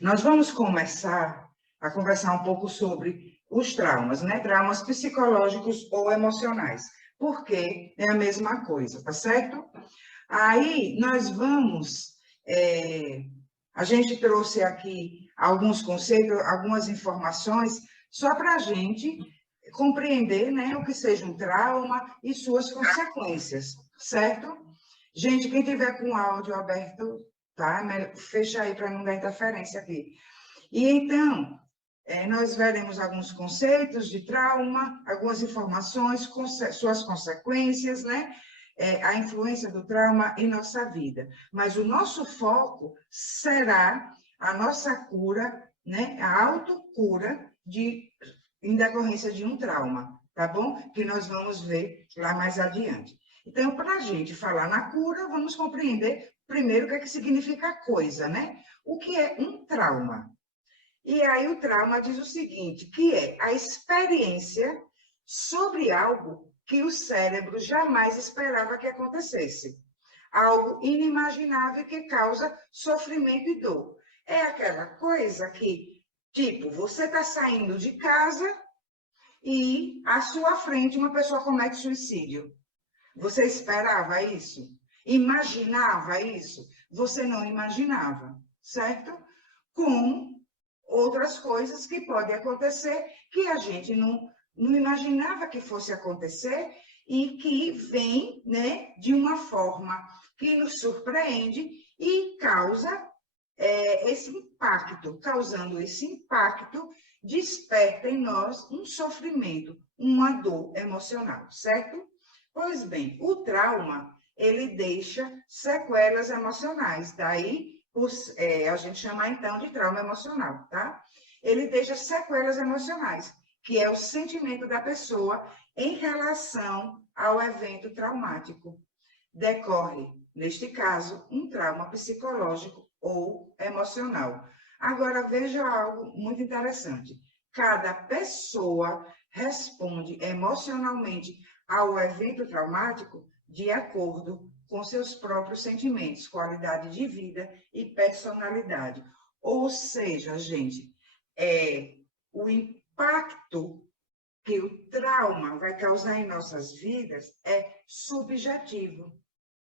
Nós vamos começar a conversar um pouco sobre os traumas, né? Traumas psicológicos ou emocionais, porque é a mesma coisa, tá certo? Aí nós vamos. A gente trouxe aqui alguns conceitos, algumas informações, só para a gente compreender, né, o que seja um trauma e suas consequências, certo? Gente, quem tiver com o áudio aberto, tá? Fecha aí para não dar interferência aqui. E então, nós veremos alguns conceitos de trauma, algumas informações, suas consequências, né? A influência do trauma em nossa vida. Mas o nosso foco será a nossa cura, né? A autocura em decorrência de um trauma, tá bom? Que nós vamos ver lá mais adiante. Então, para a gente falar na cura, vamos compreender primeiro o que é que significa a coisa, né? O que é um trauma? E aí o trauma diz o seguinte, que é a experiência sobre algo que o cérebro jamais esperava que acontecesse. Algo inimaginável que causa sofrimento e dor. É aquela coisa que, tipo, você está saindo de casa e à sua frente uma pessoa comete suicídio. Você esperava isso? Imaginava isso? Você não imaginava, certo? Como outras coisas que podem acontecer que a gente não imaginava que fosse acontecer e que vem, né, de uma forma que nos surpreende e causa esse impacto. Causando esse impacto, desperta em nós um sofrimento, uma dor emocional, certo? Pois bem, o trauma, ele deixa sequelas emocionais, daí a gente chama então de trauma emocional, tá? Ele deixa sequelas emocionais, que é o sentimento da pessoa em relação ao evento traumático. Decorre, neste caso, um trauma psicológico ou emocional. Agora, veja algo muito interessante. Cada pessoa responde emocionalmente ao evento traumático de acordo com seus próprios sentimentos, qualidade de vida e personalidade. Ou seja, gente, o impacto que o trauma vai causar em nossas vidas é subjetivo,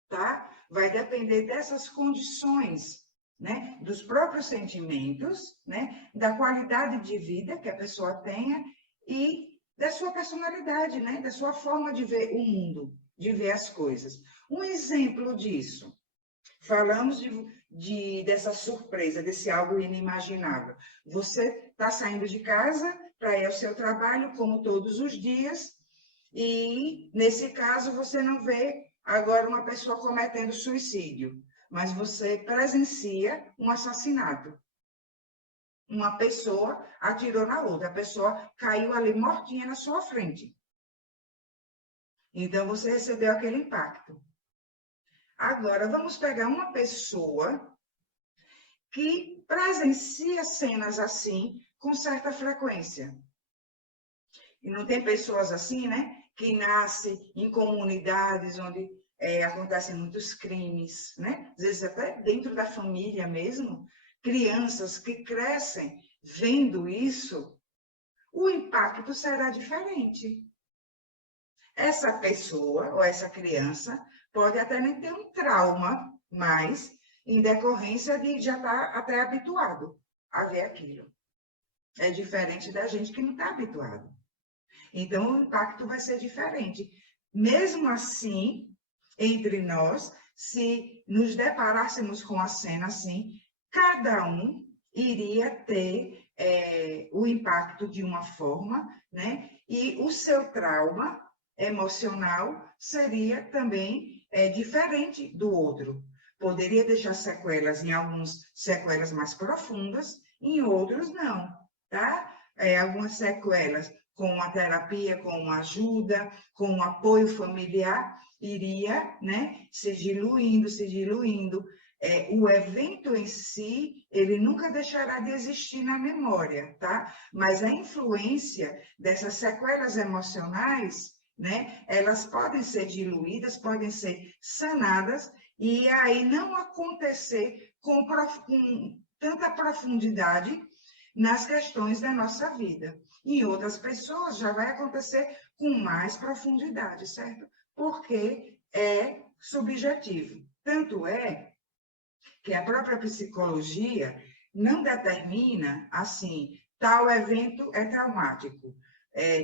tá? Vai depender dessas condições, né? Dos próprios sentimentos, né? Da qualidade de vida que a pessoa tenha e da sua personalidade, né? Da sua forma de ver o mundo, de ver as coisas. Um exemplo disso, falamos dessa surpresa, desse algo inimaginável. Você está saindo de casa para ir ao seu trabalho, como todos os dias, e, nesse caso, você não vê agora uma pessoa cometendo suicídio, mas você presencia um assassinato. Uma pessoa atirou na outra, a pessoa caiu ali mortinha na sua frente. Então, você recebeu aquele impacto. Agora, vamos pegar uma pessoa que presencia cenas assim com certa frequência. E não tem pessoas assim, né? Que nascem em comunidades onde acontecem muitos crimes, né? Às vezes até dentro da família mesmo, crianças que crescem vendo isso, o impacto será diferente. Essa pessoa ou essa criança pode até nem ter um trauma, mas em decorrência de já estar até habituado a ver aquilo. É diferente da gente que não está habituado. Então, o impacto vai ser diferente. Mesmo assim, entre nós, se nos deparássemos com a cena assim, cada um iria ter o impacto de uma forma, né? E o seu trauma emocional seria também diferente do outro. Poderia deixar sequelas, em alguns sequelas mais profundas, em outros não, tá? Algumas sequelas com a terapia, com a ajuda, com o apoio familiar, iria, né, se diluindo. O evento em si, ele nunca deixará de existir na memória, tá? Mas a influência dessas sequelas emocionais, né, elas podem ser diluídas, podem ser sanadas, e aí não acontecer com tanta profundidade nas questões da nossa vida. Em outras pessoas já vai acontecer com mais profundidade, certo? Porque é subjetivo. Tanto é que a própria psicologia não determina, assim, tal evento é traumático,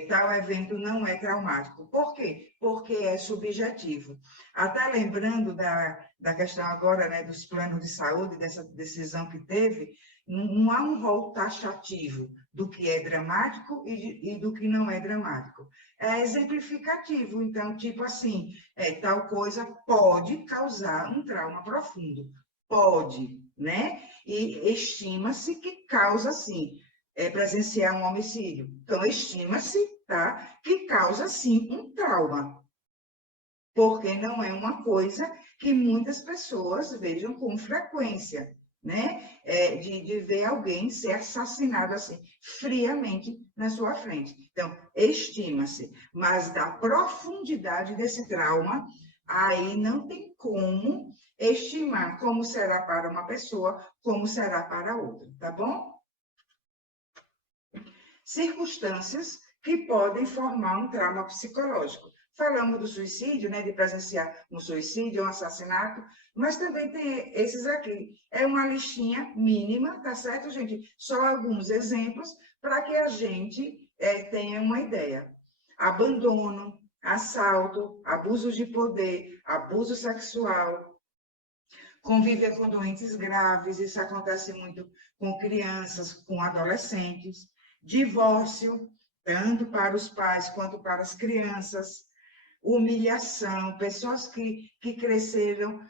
tal evento não é traumático. Por quê? Porque é subjetivo. Até lembrando da questão agora, né, dos planos de saúde, dessa decisão que teve, não há um rol taxativo do que é dramático e do que não é dramático. É exemplificativo, então, tipo assim, tal coisa pode causar um trauma profundo. Pode, né? E estima-se que causa, sim, presenciar um homicídio. Então, estima-se, tá, que causa, sim, um trauma. Porque não é uma coisa que muitas pessoas vejam com frequência, né? De ver alguém ser assassinado assim, friamente na sua frente. Então, estima-se, mas da profundidade desse trauma, aí não tem como estimar como será para uma pessoa, como será para outra, tá bom? Circunstâncias que podem formar um trauma psicológico. Falamos do suicídio, né, de presenciar um suicídio, um assassinato, mas também tem esses aqui. É uma listinha mínima, tá certo, gente? Só alguns exemplos para que a gente tenha uma ideia. Abandono, assalto, abuso de poder, abuso sexual, conviver com doentes graves, isso acontece muito com crianças, com adolescentes, divórcio, tanto para os pais quanto para as crianças, humilhação, pessoas que cresceram,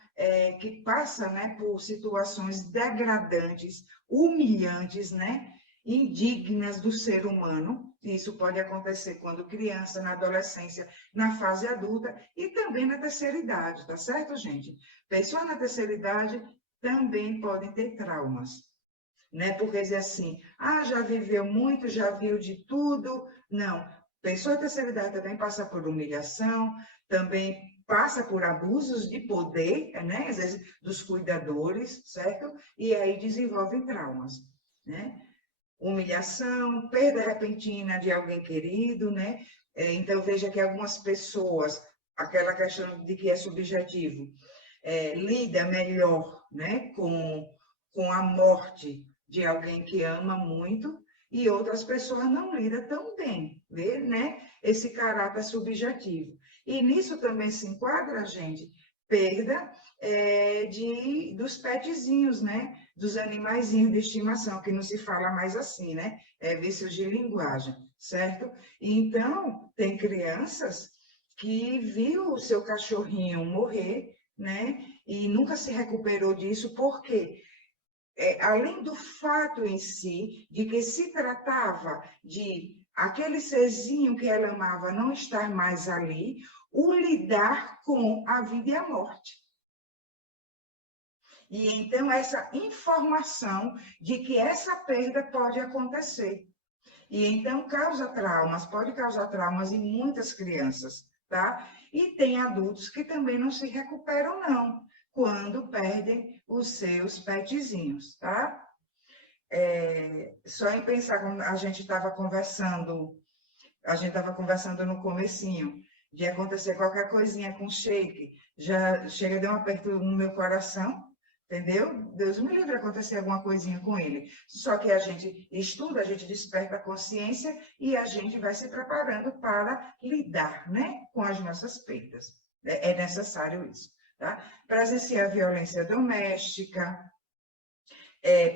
que passam, né, por situações degradantes, humilhantes, né, indignas do ser humano. Isso pode acontecer quando criança, na adolescência, na fase adulta e também na terceira idade, tá certo, gente? Pessoas na terceira idade também podem ter traumas, né? Porque dizer assim, já viveu muito, já viu de tudo. Não, pessoa da terceira idade também passa por humilhação, também passa por abusos de poder, né? Às vezes dos cuidadores, certo? E aí desenvolvem traumas, né? Humilhação, perda repentina de alguém querido, né? Então, veja que algumas pessoas, aquela questão de que é subjetivo, lida melhor, né, com a morte de alguém que ama muito, e outras pessoas não lidam tão bem, vê, né? Esse caráter subjetivo. E nisso também se enquadra, gente, perda dos petzinhos, né? Dos animaizinhos de estimação, que não se fala mais assim, né? Vícios de linguagem, certo? Então, tem crianças que viu o seu cachorrinho morrer, né? E nunca se recuperou disso, porque além do fato em si de que se tratava de aquele serzinho que ela amava não estar mais ali, o lidar com a vida e a morte. E então essa informação de que essa perda pode acontecer. E então causa traumas, pode causar traumas em muitas crianças, tá? E tem adultos que também não se recuperam, não, quando perdem os seus petzinhos, tá? Só em pensar, como a gente estava conversando no comecinho, de acontecer qualquer coisinha com shake, já chega de um aperto no meu coração, entendeu? Deus me livre de acontecer alguma coisinha com ele. Só que a gente estuda, a gente desperta a consciência e a gente vai se preparando para lidar, né, com as nossas perdas. É necessário isso, tá? Presenciar violência doméstica,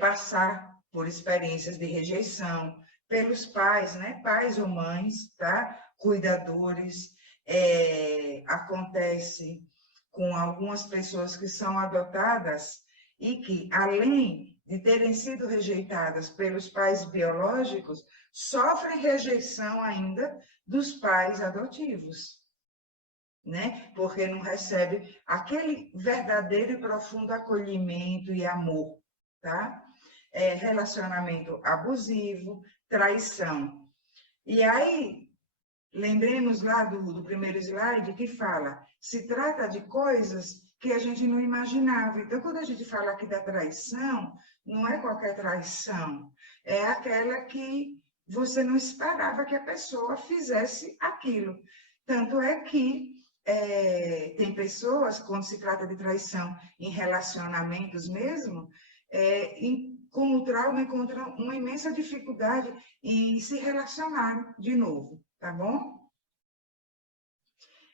passar por experiências de rejeição pelos pais, né? Pais ou mães, tá? Cuidadores. Acontece com algumas pessoas que são adotadas e que, além de terem sido rejeitadas pelos pais biológicos, sofrem rejeição ainda dos pais adotivos, né? Porque não recebe aquele verdadeiro e profundo acolhimento e amor, tá? Relacionamento abusivo, traição. E aí, lembremos lá do primeiro slide que fala, se trata de coisas que a gente não imaginava. Então, quando a gente fala aqui da traição, não é qualquer traição, é aquela que você não esperava que a pessoa fizesse aquilo. Tanto é que tem pessoas, quando se trata de traição em relacionamentos mesmo, com o trauma encontram uma imensa dificuldade em se relacionar de novo, tá bom?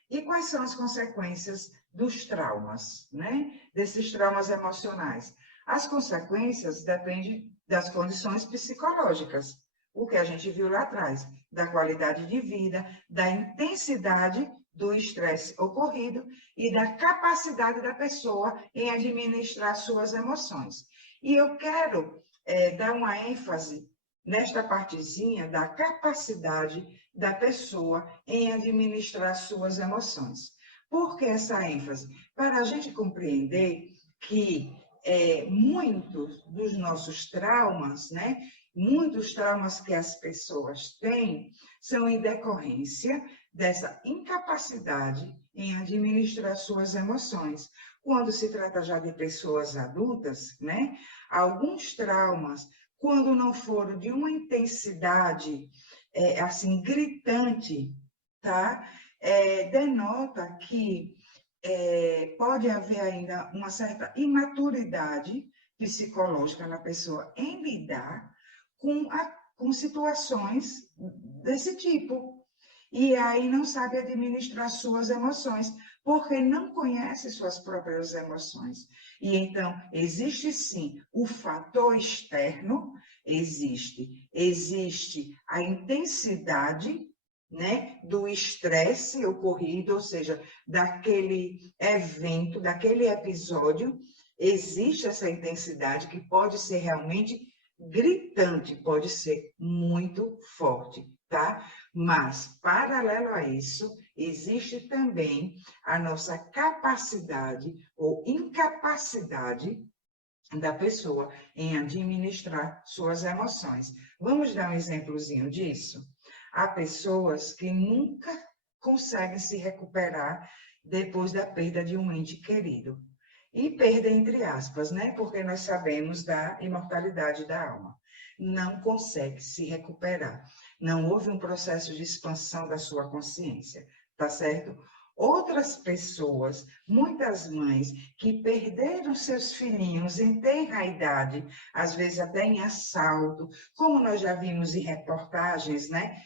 E quais são as consequências dos traumas, né? Desses traumas emocionais? As consequências dependem das condições psicológicas, o que a gente viu lá atrás, da qualidade de vida, da intensidade do estresse ocorrido e da capacidade da pessoa em administrar suas emoções. E eu quero dar uma ênfase nesta partezinha da capacidade da pessoa em administrar suas emoções. Por que essa ênfase? Para a gente compreender que muitos dos nossos traumas, né, muitos traumas que as pessoas têm, são em decorrência dessa incapacidade em administrar suas emoções. Quando se trata já de pessoas adultas, né, alguns traumas, quando não foram de uma intensidade assim, gritante, tá? Denota que pode haver ainda uma certa imaturidade psicológica na pessoa em lidar com situações desse tipo. E aí não sabe administrar suas emoções, porque não conhece suas próprias emoções. E então, existe sim o fator externo, existe a intensidade, né, do estresse ocorrido, ou seja, daquele evento, daquele episódio, existe essa intensidade que pode ser realmente gritante, pode ser muito forte, tá? Mas, paralelo a isso, existe também a nossa capacidade ou incapacidade da pessoa em administrar suas emoções. Vamos dar um exemplozinho disso? Há pessoas que nunca conseguem se recuperar depois da perda de um ente querido. E perda entre aspas, né? Porque nós sabemos da imortalidade da alma. Não consegue se recuperar. Não houve um processo de expansão da sua consciência, tá certo? Outras pessoas, muitas mães, que perderam seus filhinhos em tenra idade, às vezes até em assalto, como nós já vimos em reportagens, né?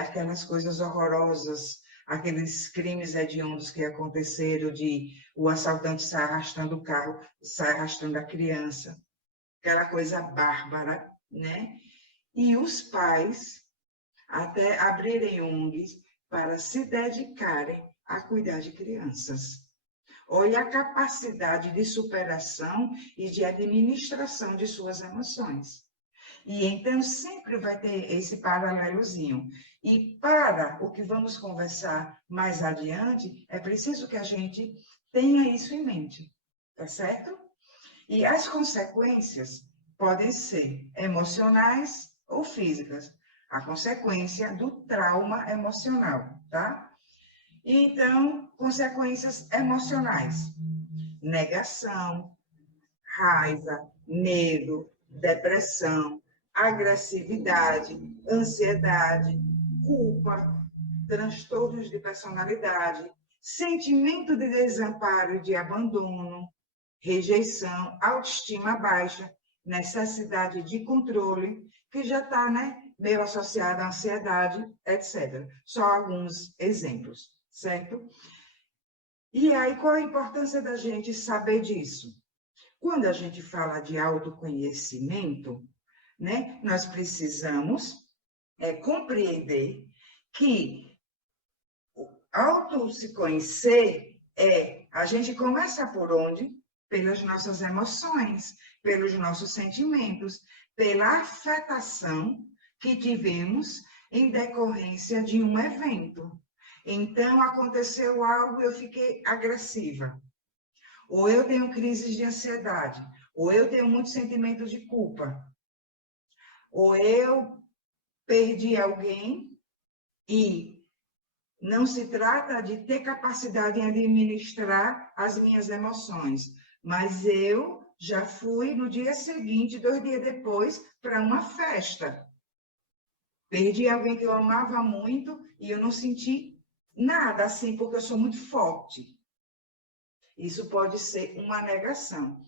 Aquelas coisas horrorosas, aqueles crimes hediondos que aconteceram de o assaltante sair arrastando o carro, sair arrastando a criança, aquela coisa bárbara, né? E os pais até abrirem ONGs para se dedicarem a cuidar de crianças. Olha a capacidade de superação e de administração de suas emoções. E então sempre vai ter esse paralelozinho. E para o que vamos conversar mais adiante, é preciso que a gente tenha isso em mente, tá certo? E as consequências podem ser emocionais ou físicas. A consequência do trauma emocional, tá? Então, consequências emocionais: negação, raiva, medo, depressão, agressividade, ansiedade, culpa, transtornos de personalidade, sentimento de desamparo e de abandono, rejeição, autoestima baixa, necessidade de controle, que já está, né, meio associada à ansiedade, etc. Só alguns exemplos, certo? E aí, qual a importância da gente saber disso? Quando a gente fala de autoconhecimento, né, nós precisamos compreender que auto se conhecer a gente começa por onde? Pelas nossas emoções, pelos nossos sentimentos, pela afetação que tivemos em decorrência de um evento. Então, aconteceu algo, eu fiquei agressiva. Ou eu tenho crises de ansiedade, ou eu tenho muito sentimento de culpa, ou eu perdi alguém e Não se trata de ter capacidade em administrar as minhas emoções, mas eu já fui no dia seguinte, 2 dias depois, para uma festa. Perdi alguém que eu amava muito e eu não senti nada assim, porque eu sou muito forte. Isso pode ser uma negação.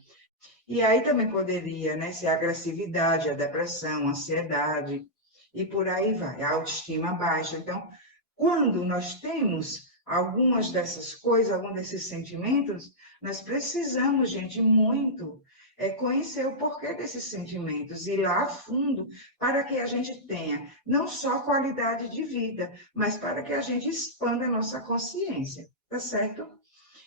E aí também poderia, né, ser a agressividade, a depressão, a ansiedade, e por aí vai, a autoestima baixa. Então, quando nós temos algumas dessas coisas, alguns desses sentimentos, nós precisamos, gente, muito conhecer o porquê desses sentimentos, ir lá a fundo, para que a gente tenha não só qualidade de vida, mas para que a gente expanda a nossa consciência, tá certo?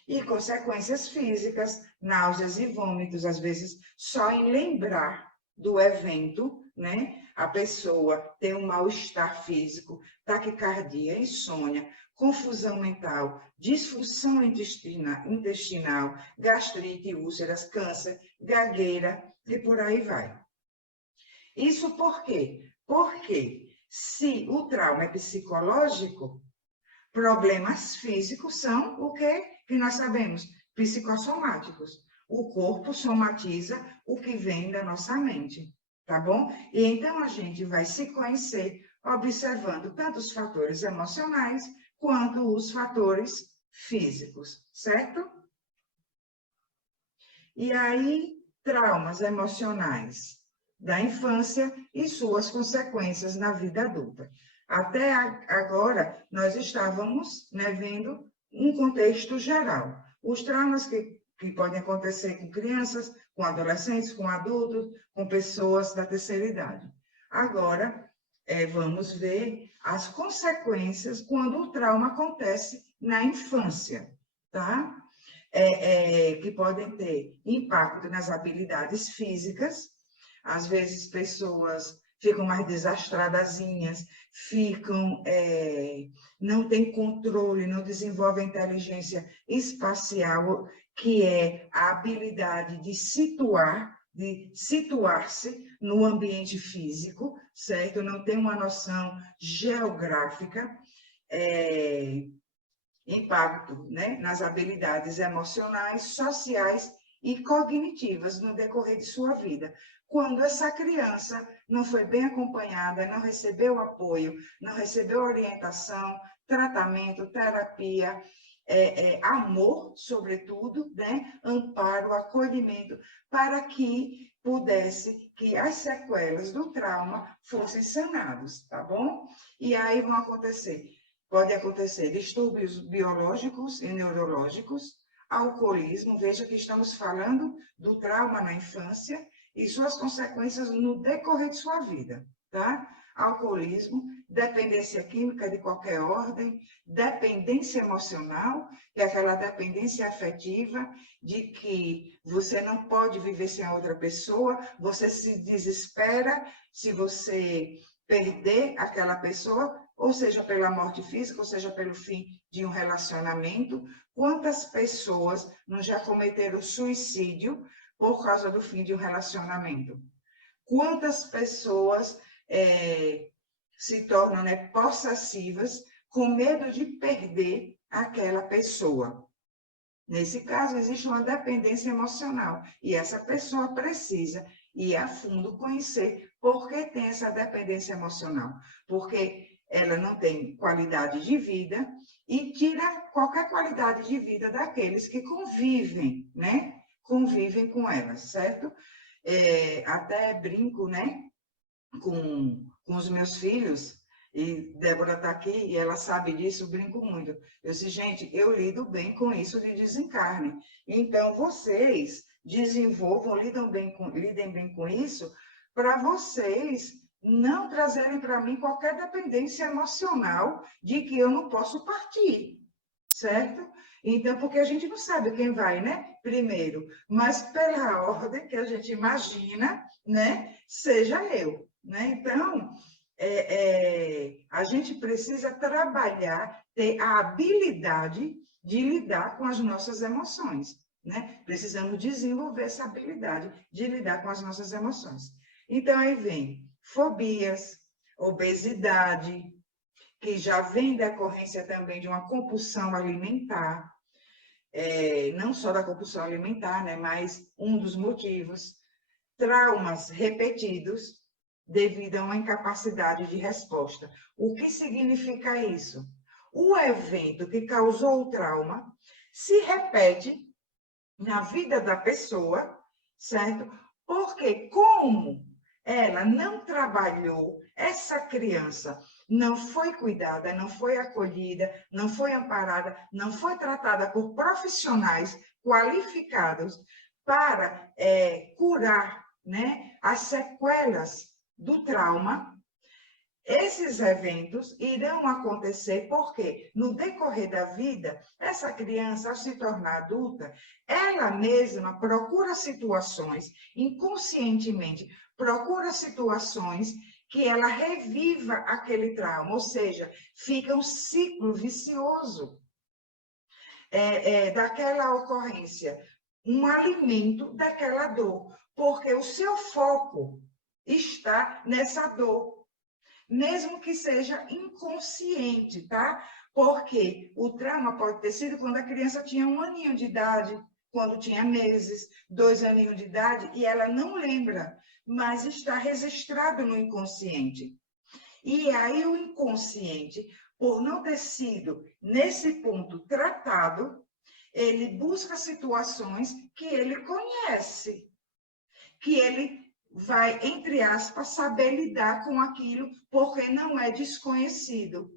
E consequências físicas, náuseas e vômitos, às vezes só em lembrar do evento, né? A pessoa tem um mal-estar físico, taquicardia, insônia, confusão mental, disfunção intestinal, gastrite, úlceras, câncer, gagueira e por aí vai. Isso por quê? Porque se o trauma é psicológico, problemas físicos são o quê? Que nós sabemos, psicossomáticos. O corpo somatiza o que vem da nossa mente, tá bom? E então a gente vai se conhecer observando tanto os fatores emocionais quanto os fatores físicos, certo? E aí, traumas emocionais da infância e suas consequências na vida adulta. Até agora, nós estávamos, né, vendo um contexto geral. Os traumas que podem acontecer com crianças, com adolescentes, com adultos, com pessoas da terceira idade. Agora, vamos ver as consequências quando o trauma acontece na infância, tá? Que podem ter impacto nas habilidades físicas. Às vezes, pessoas ficam mais desastradazinhas, não têm controle, não desenvolvem inteligência espacial, que é a habilidade de situar-se no ambiente físico, certo? Não tem uma noção geográfica, impacto, né, nas habilidades emocionais, sociais e cognitivas no decorrer de sua vida. Quando essa criança não foi bem acompanhada, não recebeu apoio, não recebeu orientação, tratamento, terapia, amor, sobretudo, né, amparo, acolhimento, para que que as sequelas do trauma fossem sanadas, tá bom? E aí pode acontecer distúrbios biológicos e neurológicos, alcoolismo, veja que estamos falando do trauma na infância e suas consequências no decorrer de sua vida, tá? Alcoolismo, dependência química de qualquer ordem, dependência emocional, que é aquela dependência afetiva de que você não pode viver sem a outra pessoa, você se desespera se você perder aquela pessoa, ou seja, pela morte física, ou seja, pelo fim de um relacionamento. Quantas pessoas não já cometeram suicídio por causa do fim de um relacionamento? Quantas pessoas se tornam, né, possessivas com medo de perder aquela pessoa? Nesse caso, existe uma dependência emocional e essa pessoa precisa ir a fundo conhecer por que tem essa dependência emocional. Porque ela não tem qualidade de vida e tira qualquer qualidade de vida daqueles que convivem, né? Convivem com ela, certo? Até brinco, né? Com os meus filhos, e Débora está aqui e ela sabe disso, eu brinco muito. Eu disse, gente, eu lido bem com isso de desencarne. Então, vocês desenvolvam, lidem bem com isso, para vocês não trazerem para mim qualquer dependência emocional de que eu não posso partir, certo? Então, porque a gente não sabe quem vai, né? Primeiro, mas pela ordem que a gente imagina, né? Seja eu, né? Então, a gente precisa trabalhar, ter a habilidade de lidar com as nossas emoções, né? Precisamos desenvolver essa habilidade de lidar com as nossas emoções. Então, aí vem fobias, obesidade, que já vem decorrência também de uma compulsão alimentar, não só da compulsão alimentar, né, mas um dos motivos, traumas repetidos devido a uma incapacidade de resposta. O que significa isso? O evento que causou o trauma se repete na vida da pessoa, certo? Porque como ela não trabalhou, essa criança não foi cuidada, não foi acolhida, não foi amparada, não foi tratada por profissionais qualificados para curar, né, as sequelas do trauma, esses eventos irão acontecer porque, no decorrer da vida, essa criança, ao se tornar adulta, ela mesma procura situações, inconscientemente, procura situações que ela reviva aquele trauma, ou seja, fica um ciclo vicioso daquela ocorrência, um alimento daquela dor, porque o seu foco está nessa dor. Mesmo que seja inconsciente, tá? Porque o trauma pode ter sido quando a criança tinha 1 aninho de idade, quando tinha meses, 2 aninhos de idade, e ela não lembra, mas está registrado no inconsciente. E aí o inconsciente, por não ter sido nesse ponto tratado, ele busca situações que ele conhece, que ele vai, entre aspas, saber lidar com aquilo, porque não é desconhecido.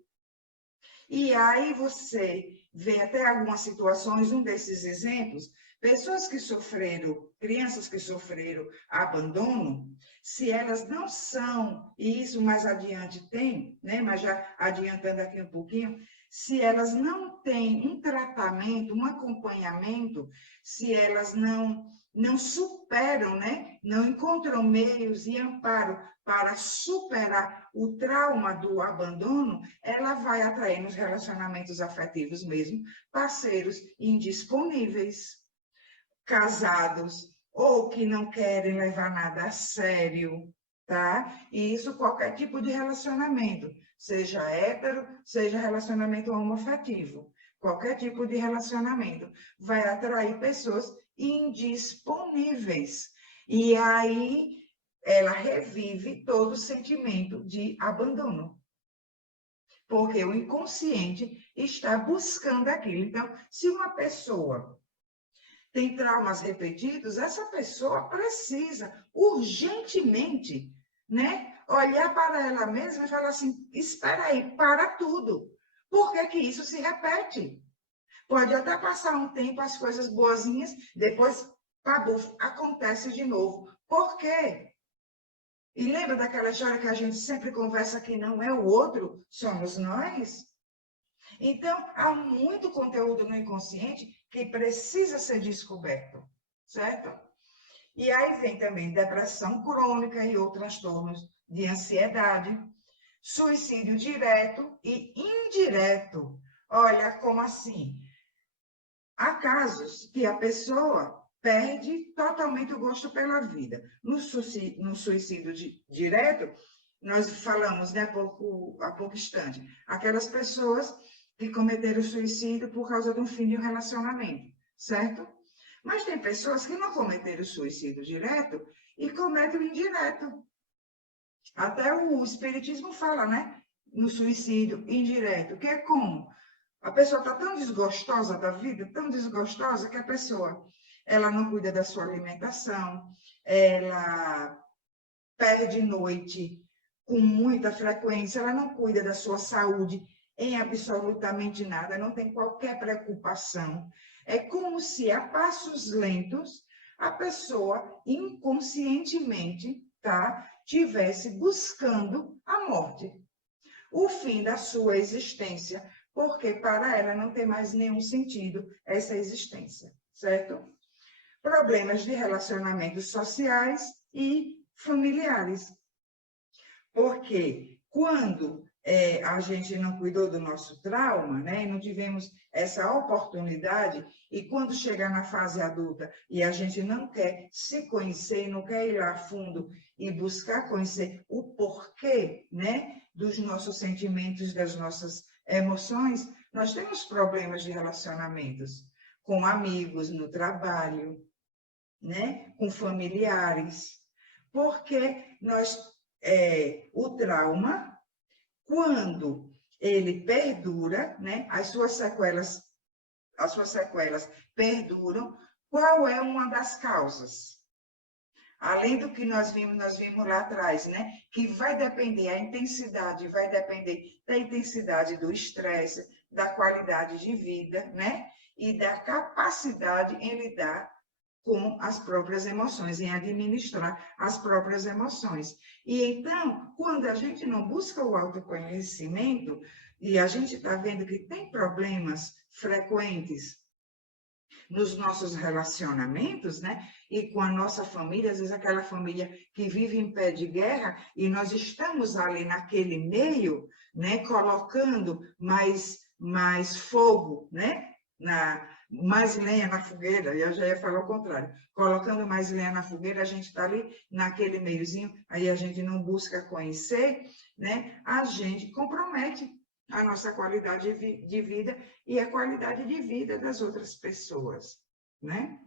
E aí você vê até algumas situações, um desses exemplos, pessoas que sofreram, crianças que sofreram abandono, se elas não são, e isso mais adiante tem, né, mas já adiantando aqui um pouquinho, se elas não têm um tratamento, um acompanhamento, se elas não superam, né? Não encontram meios e amparo para superar o trauma do abandono, ela vai atrair nos relacionamentos afetivos mesmo parceiros indisponíveis, casados ou que não querem levar nada a sério, tá? E isso qualquer tipo de relacionamento, seja hétero, seja relacionamento homoafetivo, qualquer tipo de relacionamento vai atrair pessoas indisponíveis. E aí ela revive todo o sentimento de abandono. Porque o inconsciente está buscando aquilo. Então, se uma pessoa tem traumas repetidos, essa pessoa precisa urgentemente, né, olhar para ela mesma e falar assim: espera aí, para tudo. Por que que isso se repete? Pode até passar um tempo, as coisas boazinhas, depois, pabuf, acontece de novo. Por quê? E lembra daquela história que a gente sempre conversa que não é o outro, somos nós? Então, há muito conteúdo no inconsciente que precisa ser descoberto, certo? E aí vem também depressão crônica e outros transtornos de ansiedade, suicídio direto e indireto. Olha, como assim? Há casos que a pessoa perde totalmente o gosto pela vida. No suicídio direto, nós falamos, né, há pouco instante, aquelas pessoas que cometeram suicídio por causa do fim de um relacionamento, certo? Mas tem pessoas que não cometeram suicídio direto e cometem o indireto. Até o Espiritismo fala, né, no suicídio indireto, que é como? A pessoa está tão desgostosa da vida, tão desgostosa, que a pessoa ela não cuida da sua alimentação, ela perde noite com muita frequência, ela não cuida da sua saúde em absolutamente nada, não tem qualquer preocupação. É como se a passos lentos a pessoa inconscientemente, tá, tivesse buscando a morte, o fim da sua existência, porque para ela não tem mais nenhum sentido essa existência, certo? Problemas de relacionamentos sociais e familiares. Porque quando a gente não cuidou do nosso trauma, né? E não tivemos essa oportunidade, e quando chegar na fase adulta e a gente não quer se conhecer, não quer ir lá a fundo e buscar conhecer o porquê, né, dos nossos sentimentos, das nossas emoções, nós temos problemas de relacionamentos com amigos, no trabalho, né, com familiares, porque o trauma, quando ele perdura, né, as suas sequelas perduram. Qual é uma das causas? Além do que nós vimos lá atrás, né? Que vai depender, a intensidade vai depender da intensidade do estresse, da qualidade de vida, né? E da capacidade em lidar com as próprias emoções, em administrar as próprias emoções. E então, quando a gente não busca o autoconhecimento, e a gente está vendo que tem problemas frequentes nos nossos relacionamentos, né? E com a nossa família, às vezes aquela família que vive em pé de guerra, e nós estamos ali naquele meio, né? Colocando mais fogo, né? Mais lenha na fogueira, eu já ia falar o contrário. Colocando mais lenha na fogueira, a gente está ali naquele meiozinho, aí a gente não busca conhecer, né? A gente compromete a nossa qualidade de vida e a qualidade de vida das outras pessoas, né?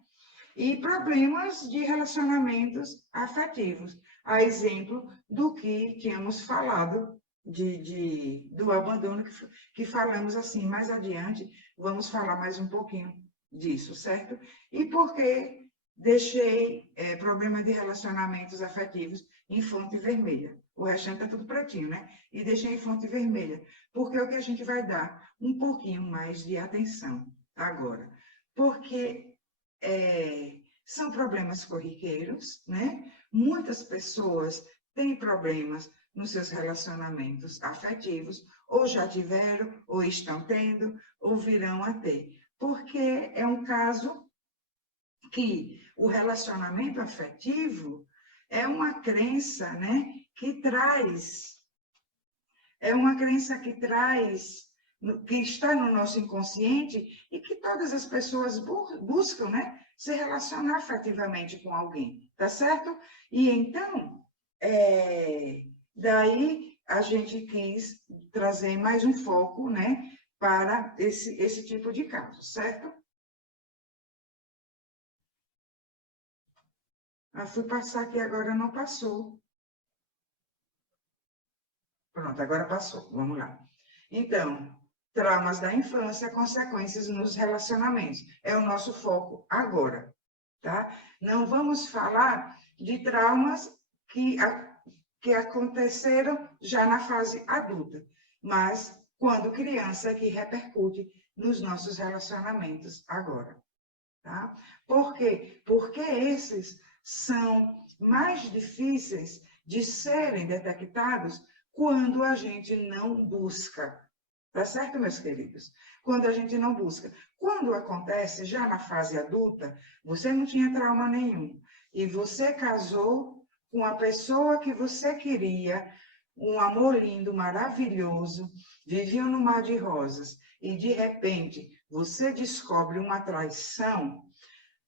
E problemas de relacionamentos afetivos, a exemplo do que tínhamos falado do abandono, que falamos assim, mais adiante, vamos falar mais um pouquinho disso, certo? E por que deixei problema de relacionamentos afetivos em fonte vermelha? O restante é tudo pretinho, né? E deixei em fonte vermelha, porque é o que a gente vai dar um pouquinho mais de atenção agora. Porque são problemas corriqueiros, né? Muitas pessoas têm problemas nos seus relacionamentos afetivos, ou já tiveram, ou estão tendo, ou virão a ter. Porque é um caso que o relacionamento afetivo é uma crença, né, que está no nosso inconsciente e que todas as pessoas buscam, né, se relacionar afetivamente com alguém, tá certo? E então, daí a gente quis trazer mais um foco, né, para esse tipo de caso, certo? Fui passar aqui agora, não passou. Pronto, agora passou. Vamos lá. Então, traumas da infância, consequências nos relacionamentos. É o nosso foco agora, tá? Não vamos falar de traumas que aconteceram já na fase adulta, mas quando criança, que repercute nos nossos relacionamentos agora, tá? Por quê? Porque esses são mais difíceis de serem detectados quando a gente não busca. Tá certo, meus queridos? Quando a gente não busca. Quando acontece já na fase adulta, você não tinha trauma nenhum e você casou com a pessoa que você queria, um amor lindo, maravilhoso, viviam no mar de rosas e de repente você descobre uma traição.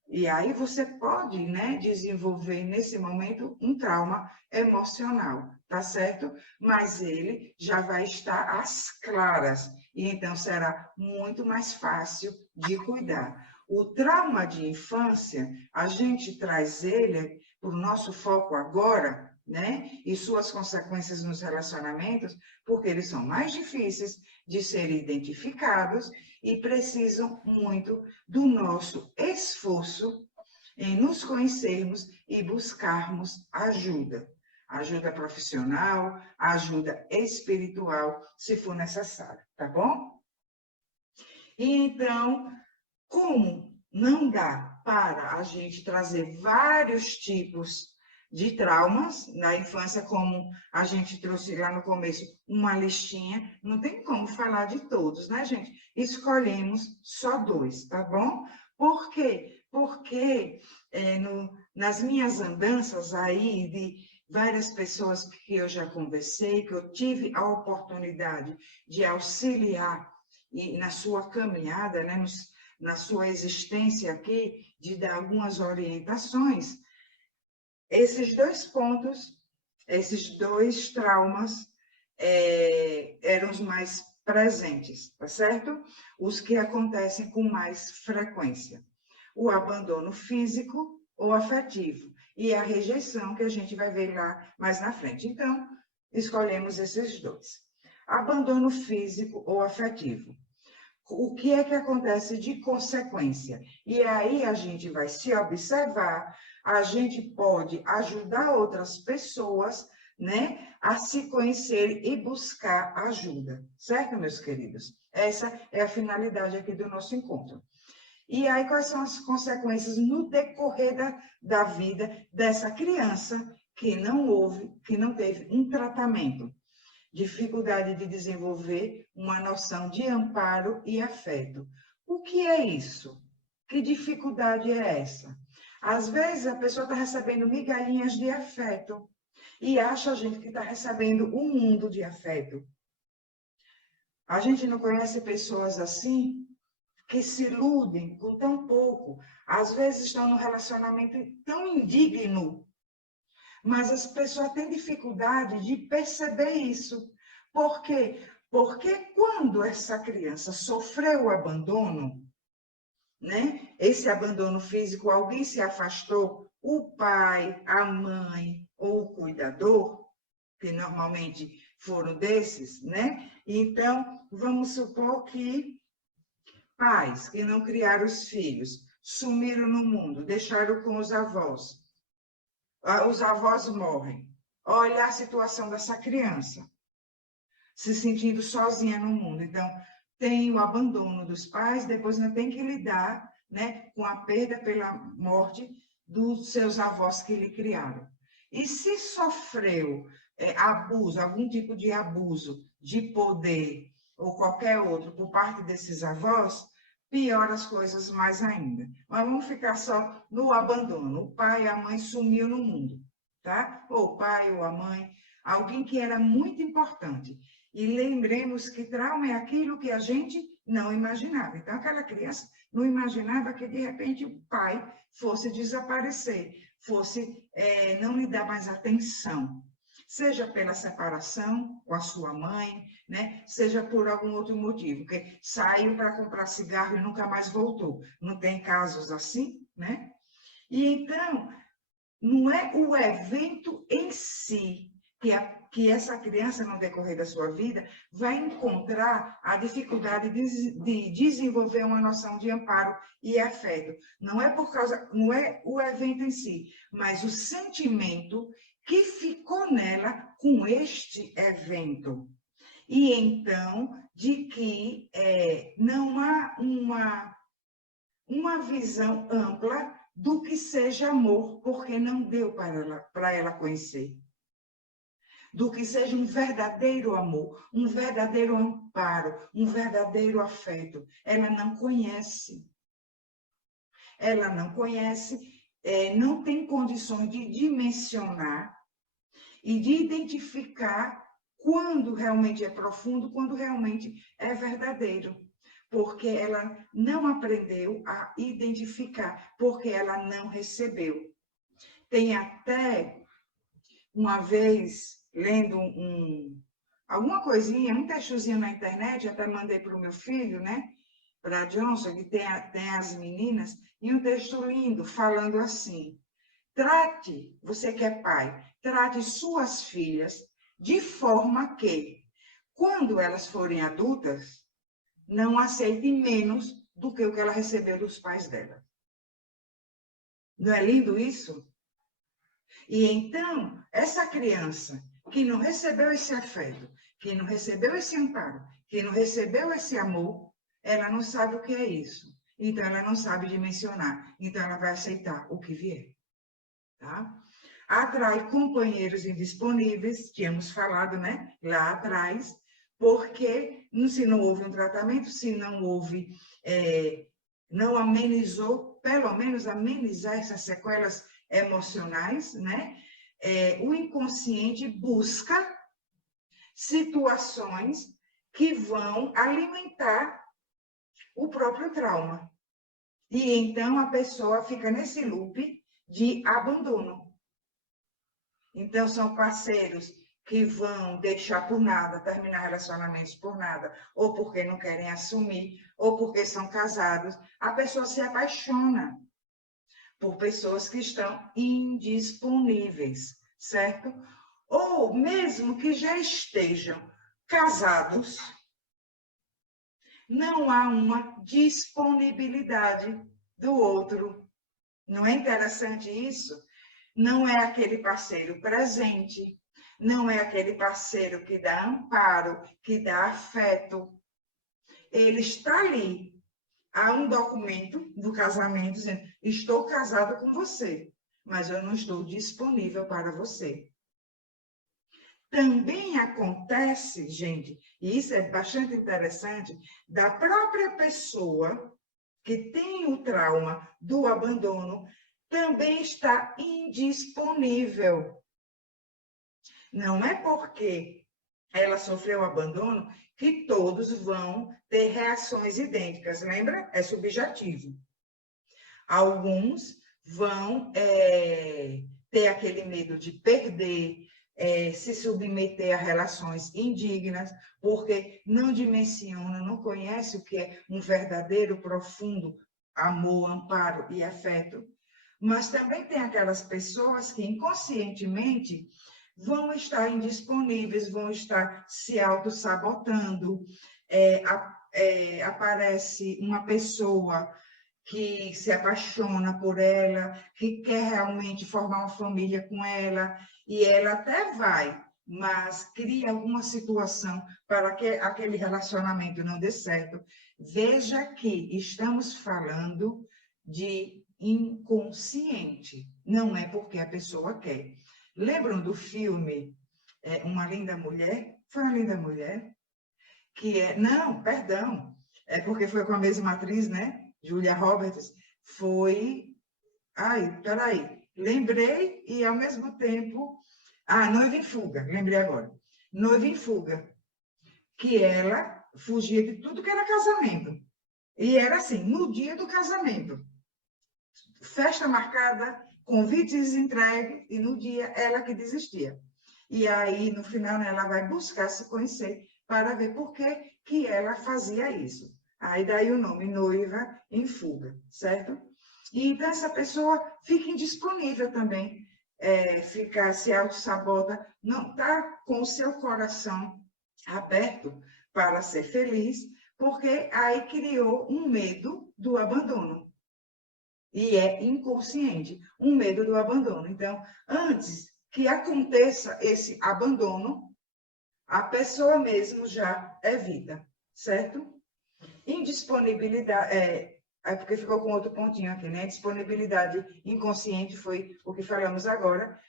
E aí você pode, né, desenvolver nesse momento um trauma emocional, tá certo? Mas ele já vai estar às claras e então será muito mais fácil de cuidar. O trauma de infância, a gente traz ele para o nosso foco agora, né? E suas consequências nos relacionamentos, porque eles são mais difíceis de serem identificados e precisam muito do nosso esforço em nos conhecermos e buscarmos ajuda. Ajuda profissional, ajuda espiritual, se for necessário, tá bom? E então, como não dá para a gente trazer vários tipos de traumas na infância, como a gente trouxe lá no começo uma listinha, não tem como falar de todos, né, gente? Escolhemos só 2, tá bom? Por quê? Porque nas minhas andanças aí várias pessoas que eu já conversei, que eu tive a oportunidade de auxiliar e na sua caminhada, né, na sua existência aqui, de dar algumas orientações, esses dois pontos, esses dois traumas eram os mais presentes, tá certo? Os que acontecem com mais frequência. O abandono físico ou afetivo e a rejeição, que a gente vai ver lá mais na frente. Então, escolhemos esses dois. Abandono físico ou afetivo. O que é que acontece de consequência? E aí a gente vai se observar, a gente pode ajudar outras pessoas, né, a se conhecer e buscar ajuda, certo, meus queridos? Essa é a finalidade aqui do nosso encontro. E aí, quais são as consequências no decorrer da vida dessa criança que não teve um tratamento? Dificuldade de desenvolver uma noção de amparo e afeto. O que é isso? Que dificuldade é essa? Às vezes a pessoa está recebendo migalhinhas de afeto e acha a gente que está recebendo um mundo de afeto. A gente não conhece pessoas assim que se iludem com tão pouco. Às vezes estão num relacionamento tão indigno, mas as pessoas têm dificuldade de perceber isso. Por quê? Porque quando essa criança sofreu o abandono, né? Esse abandono físico, alguém se afastou, o pai, a mãe ou o cuidador, que normalmente foram desses, né? Então, vamos supor que pais que não criaram os filhos, sumiram no mundo, deixaram com os avós morrem. Olha a situação dessa criança, se sentindo sozinha no mundo. Então, tem o abandono dos pais, depois ainda tem que lidar, né, com a perda pela morte dos seus avós que lhe criaram. E se sofreu abuso, algum tipo de abuso de poder ou qualquer outro por parte desses avós, piora as coisas mais ainda. Mas vamos ficar só no abandono. O pai e a mãe sumiu no mundo, tá? Ou o pai ou a mãe, alguém que era muito importante. E lembremos que trauma é aquilo que a gente não imaginava. Então, aquela criança não imaginava que, de repente, o pai fosse desaparecer, fosse não lhe dar mais atenção. Seja pela separação com a sua mãe, né? Seja por algum outro motivo, que saiu para comprar cigarro e nunca mais voltou. Não tem casos assim, né? E então, não é o evento em si que essa criança, no decorrer da sua vida, vai encontrar a dificuldade de desenvolver uma noção de amparo e afeto. Não é o evento em si, mas o sentimento que ficou nela com este evento. E então, de que não há uma visão ampla do que seja amor, porque não deu para ela conhecer. Do que seja um verdadeiro amor, um verdadeiro amparo, um verdadeiro afeto. Ela não conhece. Ela não conhece, não tem condições de dimensionar e de identificar quando realmente é profundo, quando realmente é verdadeiro. Porque ela não aprendeu a identificar, porque ela não recebeu. Tem até, uma vez, lendo alguma coisinha, um textozinho na internet, até mandei para o meu filho, né? Para a Johnson, que tem as meninas, e um texto lindo, falando assim: trate, você que é pai, trate suas filhas de forma que, quando elas forem adultas, não aceitem menos do que o que ela recebeu dos pais dela. Não é lindo isso? E então, essa criança que não recebeu esse afeto, que não recebeu esse amparo, que não recebeu esse amor, ela não sabe o que é isso. Então, ela não sabe dimensionar. Então, ela vai aceitar o que vier. Tá? Atrai companheiros indisponíveis, tínhamos falado, né, lá atrás, porque se não houve um tratamento, se não houve, não amenizou, pelo menos amenizar essas sequelas emocionais, né, o inconsciente busca situações que vão alimentar o próprio trauma. E então a pessoa fica nesse loop de abandono. Então, são parceiros que vão deixar por nada, terminar relacionamentos por nada, ou porque não querem assumir, ou porque são casados. A pessoa se apaixona por pessoas que estão indisponíveis, certo? Ou mesmo que já estejam casados, não há uma disponibilidade do outro. Não é interessante isso? Não é aquele parceiro presente, não é aquele parceiro que dá amparo, que dá afeto. Ele está ali. Há um documento do casamento dizendo: estou casado com você, mas eu não estou disponível para você. Também acontece, gente, e isso é bastante interessante, da própria pessoa que tem o trauma do abandono também está indisponível. Não é porque ela sofreu abandono que todos vão ter reações idênticas, lembra? É subjetivo. Alguns vão ter aquele medo de perder, se submeter a relações indignas, porque não dimensiona, não conhece o que é um verdadeiro, profundo amor, amparo e afeto. Mas também tem aquelas pessoas que inconscientemente vão estar indisponíveis, vão estar se auto-sabotando. Aparece uma pessoa que se apaixona por ela, que quer realmente formar uma família com ela, e ela até vai, mas cria alguma situação para que aquele relacionamento não dê certo. Veja que estamos falando de inconsciente, não é porque a pessoa quer. Lembram do filme Uma Linda Mulher? Foi Uma Linda Mulher? Não, perdão, é porque foi com a mesma atriz, né? Julia Roberts, foi... Ai, peraí, lembrei e ao mesmo tempo... Noiva em Fuga, lembrei agora. Noiva em Fuga, que ela fugia de tudo que era casamento. E era assim, no dia do casamento. Festa marcada, convites entregues, e no dia ela que desistia. E aí, no final, ela vai buscar se conhecer para ver por que ela fazia isso. Aí daí o nome Noiva em Fuga, certo? E então essa pessoa fica indisponível também, fica, se auto-sabota, não está com o seu coração aberto para ser feliz, porque aí criou um medo do abandono. E é inconsciente, um medo do abandono. Então, antes que aconteça esse abandono, a pessoa mesmo já evita, certo? Indisponibilidade, porque ficou com outro pontinho aqui, né? Disponibilidade inconsciente foi o que falamos agora.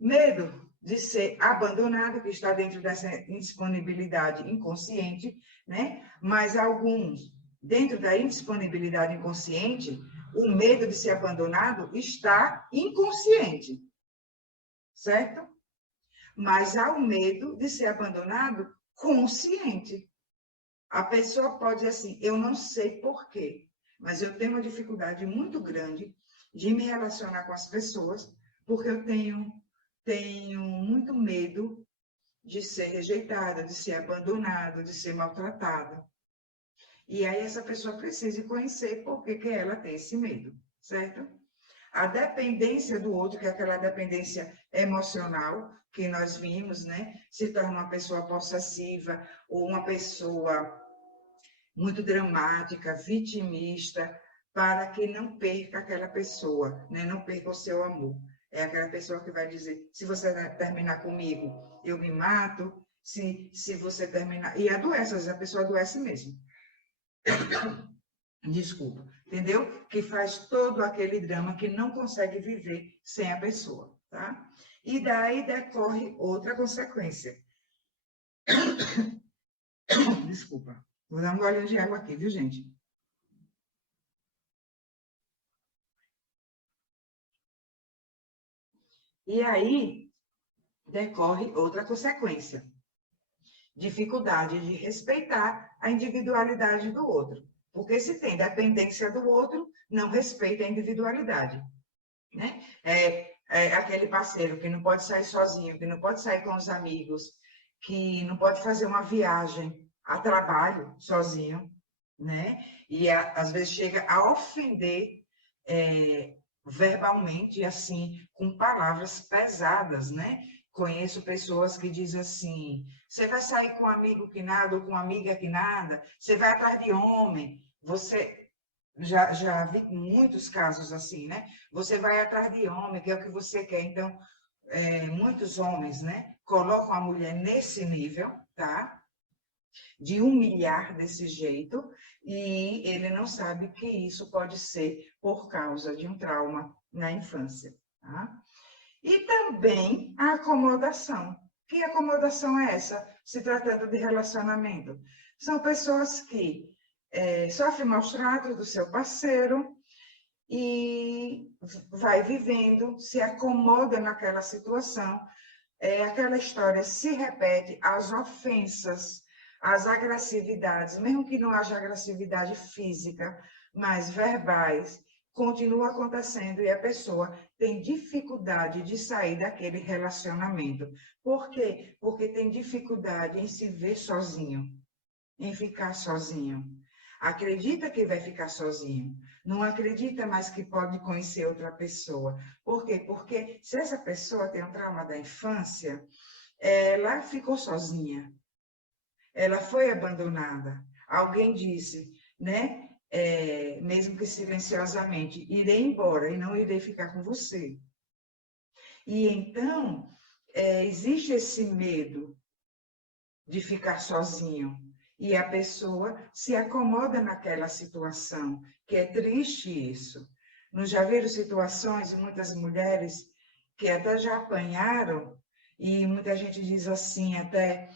Medo de ser abandonado, que está dentro dessa indisponibilidade inconsciente, né? Mas alguns, dentro da indisponibilidade inconsciente, o medo de ser abandonado está inconsciente, certo? Mas há o medo de ser abandonado consciente. A pessoa pode dizer assim: eu não sei por quê, mas eu tenho uma dificuldade muito grande de me relacionar com as pessoas, porque eu tenho muito medo de ser rejeitada, de ser abandonada, de ser maltratada. E aí essa pessoa precisa conhecer por que ela tem esse medo, certo? A dependência do outro, que é aquela dependência emocional que nós vimos, né? Se torna uma pessoa possessiva ou uma pessoa muito dramática, vitimista, para que não perca aquela pessoa, né? Não perca o seu amor. É aquela pessoa que vai dizer: se você terminar comigo, eu me mato. Se você terminar... E adoece, às vezes a pessoa adoece mesmo. Desculpa, entendeu? Que faz todo aquele drama que não consegue viver sem a pessoa, tá? E daí decorre outra consequência. Desculpa, vou dar um golinho de água aqui, viu, gente? E aí, decorre outra consequência. Dificuldade de respeitar a individualidade do outro. Porque se tem dependência do outro, não respeita a individualidade. Né? É aquele parceiro que não pode sair sozinho, que não pode sair com os amigos, que não pode fazer uma viagem a trabalho sozinho, né? E às vezes chega a ofender verbalmente, assim, com palavras pesadas, né? Conheço pessoas que dizem assim, você vai sair com um amigo que nada, ou com uma amiga que nada, você vai atrás de homem, você... Já vi muitos casos assim, né? Você vai atrás de homem, que é o que você quer. Então, muitos homens, né, colocam a mulher nesse nível, tá? De humilhar desse jeito, e ele não sabe que isso pode ser por causa de um trauma na infância, tá? E também a acomodação. Que acomodação é essa, se tratando de relacionamento? São pessoas que sofrem maus tratos do seu parceiro e vai vivendo, se acomoda naquela situação. Aquela história se repete, as ofensas, as agressividades, mesmo que não haja agressividade física, mas verbais, continua acontecendo e a pessoa tem dificuldade de sair daquele relacionamento. Por quê? Porque tem dificuldade em se ver sozinho, em ficar sozinho. Acredita que vai ficar sozinho. Não acredita mais que pode conhecer outra pessoa. Por quê? Porque se essa pessoa tem um trauma da infância, ela ficou sozinha. Ela foi abandonada. Alguém disse, né? Mesmo que silenciosamente, irei embora e não irei ficar com você. E então, existe esse medo de ficar sozinho. E a pessoa se acomoda naquela situação, que é triste isso. Não já viram situações, muitas mulheres que até já apanharam, e muita gente diz assim, até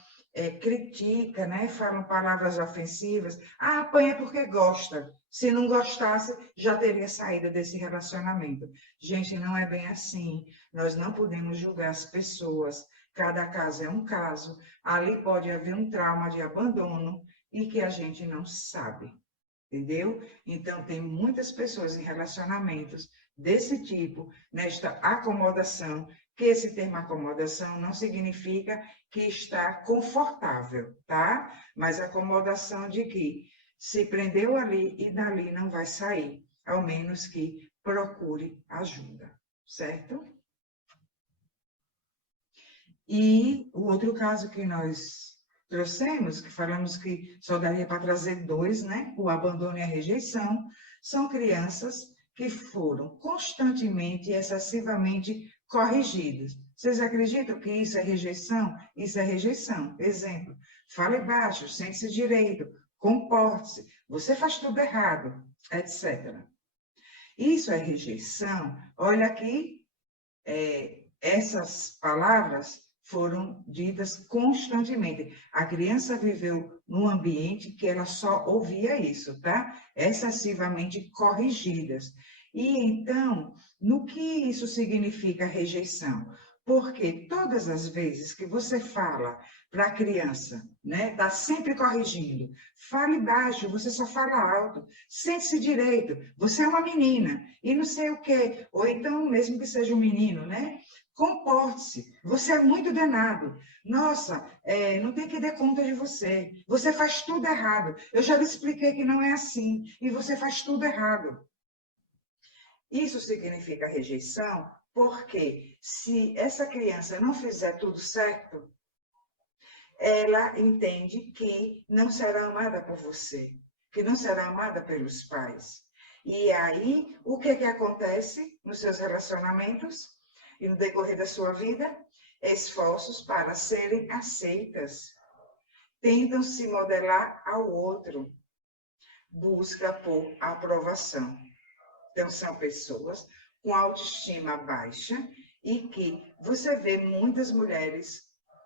critica, né? Falam palavras ofensivas. Ah, apanha porque gosta. Se não gostasse, já teria saído desse relacionamento. Gente, não é bem assim. Nós não podemos julgar as pessoas. Cada caso é um caso. Ali pode haver um trauma de abandono e que a gente não sabe, entendeu? Então, tem muitas pessoas em relacionamentos desse tipo, nesta acomodação, que esse termo acomodação não significa que está confortável, tá? Mas acomodação de que se prendeu ali e dali não vai sair, ao menos que procure ajuda, certo? E o outro caso que nós trouxemos, que falamos que só daria para trazer dois, né? O abandono e a rejeição, são crianças que foram constantemente e excessivamente corrigidas. Vocês acreditam que isso é rejeição? Isso é rejeição. Exemplo, fale baixo, sente-se direito, comporte-se, você faz tudo errado, etc. Isso é rejeição. Olha aqui, essas palavras foram ditas constantemente. A criança viveu num ambiente que ela só ouvia isso, tá? Excessivamente corrigidas. E então, no que isso significa rejeição? Porque todas as vezes que você fala para a criança, né, tá sempre corrigindo, fale baixo, você só fala alto, sente-se direito, você é uma menina, e não sei o quê, ou então mesmo que seja um menino, né? Comporte-se, você é muito danado. Nossa, não tem que dar conta de você. Você faz tudo errado. Eu já lhe expliquei que não é assim. E você faz tudo errado. Isso significa rejeição, porque se essa criança não fizer tudo certo, ela entende que não será amada por você, que não será amada pelos pais. E aí, o que acontece nos seus relacionamentos? E no decorrer da sua vida, esforços para serem aceitas. Tentam se modelar ao outro. Busca por aprovação. Então, são pessoas com autoestima baixa e que você vê muitas mulheres,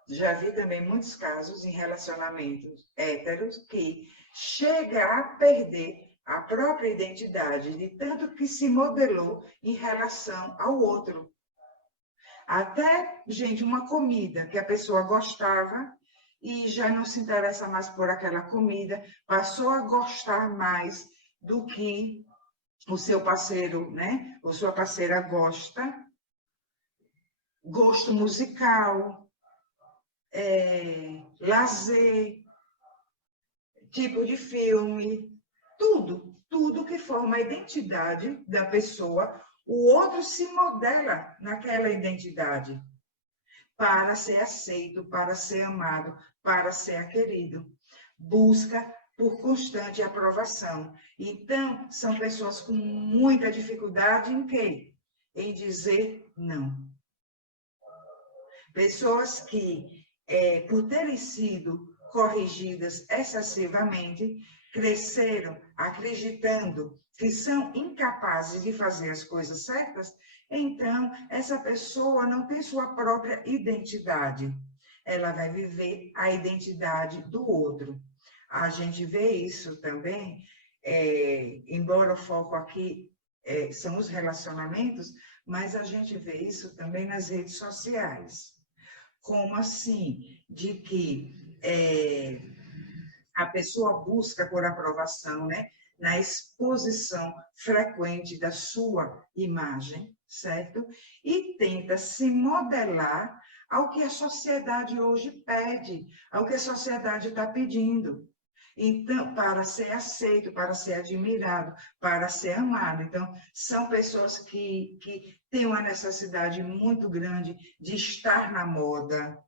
já vi também muitos casos em relacionamentos héteros, que chega a perder a própria identidade de tanto que se modelou em relação ao outro. Até, gente, uma comida que a pessoa gostava e já não se interessa mais por aquela comida, passou a gostar mais do que o seu parceiro, né? Ou sua parceira gosta. Gosto musical, lazer, tipo de filme, tudo que forma a identidade da pessoa, o outro se modela naquela identidade para ser aceito, para ser amado, para ser querido. Busca por constante aprovação. Então, são pessoas com muita dificuldade em quê? Em dizer não. Pessoas que, por terem sido corrigidas excessivamente, cresceram acreditando que são incapazes de fazer as coisas certas, então essa pessoa não tem sua própria identidade. Ela vai viver a identidade do outro. A gente vê isso também, embora o foco aqui são os relacionamentos, mas a gente vê isso também nas redes sociais. Como assim? De que a pessoa busca por aprovação, né? Na exposição frequente da sua imagem, certo? E tenta se modelar ao que a sociedade hoje pede, ao que a sociedade está pedindo. Então, para ser aceito, para ser admirado, para ser amado. Então, são pessoas que têm uma necessidade muito grande de estar na moda,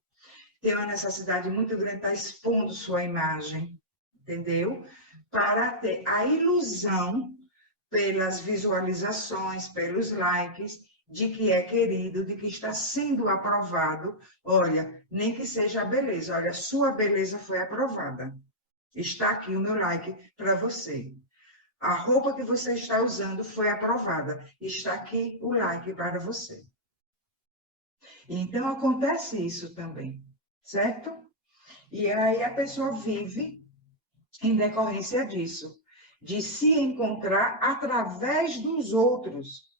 tem uma necessidade muito grande de estar expondo sua imagem, entendeu? Para ter a ilusão, pelas visualizações, pelos likes, de que é querido, de que está sendo aprovado. Olha, nem que seja a beleza, olha, sua beleza foi aprovada. Está aqui o meu like para você. A roupa que você está usando foi aprovada. Está aqui o like para você. Então, acontece isso também, certo? E aí a pessoa vive em decorrência disso, de se encontrar através dos outros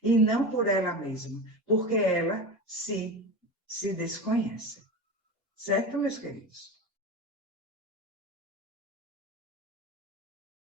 e não por ela mesma, porque ela se desconhece. Certo, meus queridos?